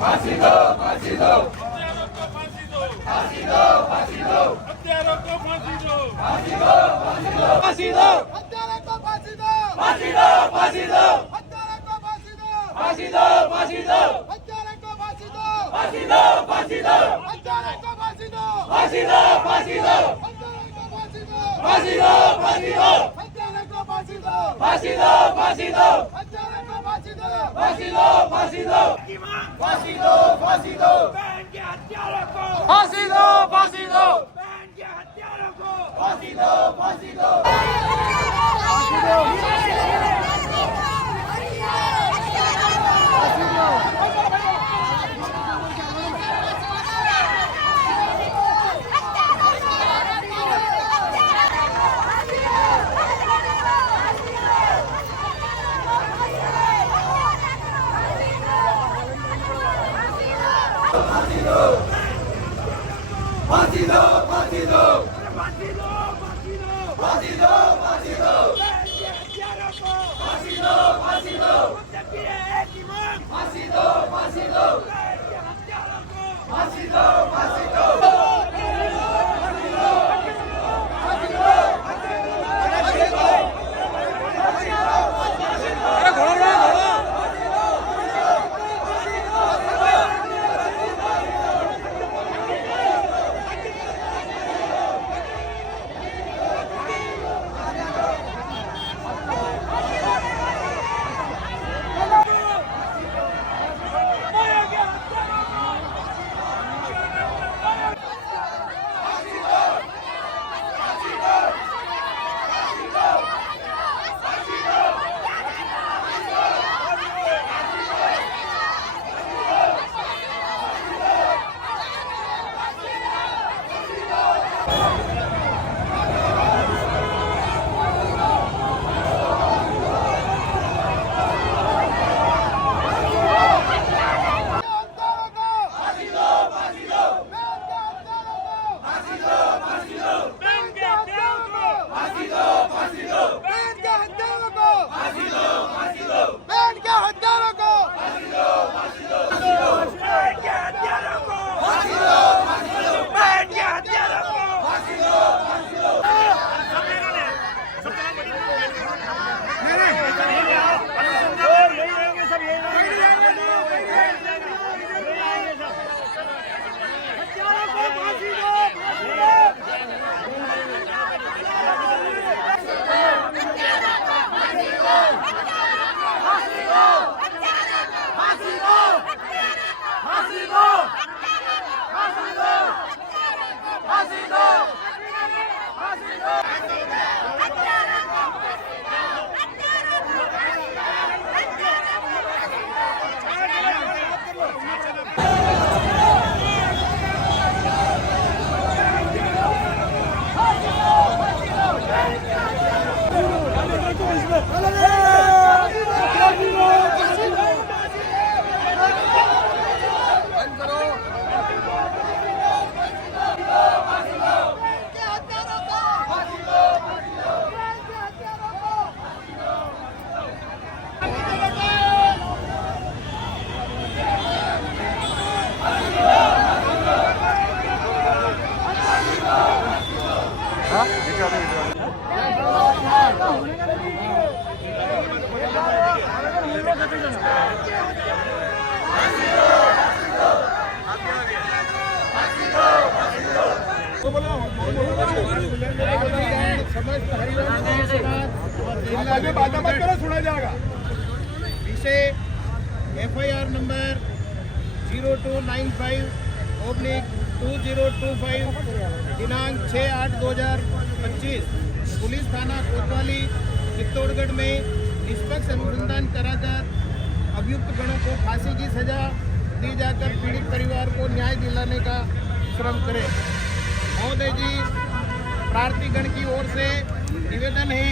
फांसी दो, फांसी दो, फांसी दो, फांसी दो, हत्यारों को फांसी दो, फांसी दो, फांसी दो, फांसी दो, हत्यारों को फांसी दो, फांसी दो, फांसी दो, हत्यारों को फांसी दो, फांसी दो, फांसी दो, हत्यारों को फांसी दो, फांसी दो, फांसी दो, हत्यारों को फांसी दो, फांसी दो, फांसी दो, हत्यारों को फांसी दो, फांसी दो, फांसी दो, हत्यारों को फांसी दो, फांसी दो, फांसी दो, हत्यारों को फांसी दो, फांसी दो, फांसी दो, फांसी दो, फांसी दो, बहन के हत्यारों को, फांसी दो, फांसी दो, बहन के हत्यारों को, फांसी दो, फांसी दो, फांसी दो, फांसी दो, फांसी दो, फांसी दो, फांसी दो, फांसी दो, बहन के हत्यारों को, फांसी दो, फांसी दो, मुद्दे एक ही मांग, फांसी दो, फांसी दो, बहन के हत्यारों को, फांसी दो, फांसी दो, बहन के हत्यारों को, फांसी दो, फांसी दो, बहन के हत्यारों को, फांसी दो, फांसी दो, बहन के हत्यारों को, बहन के हत्यारों को, फांसी दो, फांसी दो, बहन के हत्यारों को, फांसी दो, फांसी दो, फांसी दो, फांसी दो, फांसी दो, फांसी दो, आगे बात मत करो, सुना जाएगा। विषय FIR नंबर 0295/2025 दिनांक 6/8/2025 पुलिस थाना कोतवाली चित्तौड़गढ़ में निष्पक्ष अनुसंधान कराकर अभियुक्त गणों को फांसी की सजा दी जाकर पीड़ित परिवार को न्याय दिलाने का श्रम करें। महोदय जी, प्रार्थीगण की ओर से निवेदन है,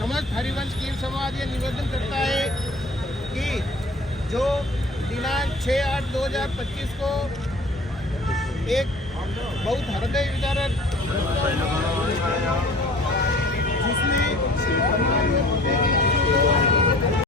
समस्त हरिवंश कील समाज ये निवेदन करता है कि जो दिनांक 6/8/2025 को एक बहुत हृदय विदारक जिसमें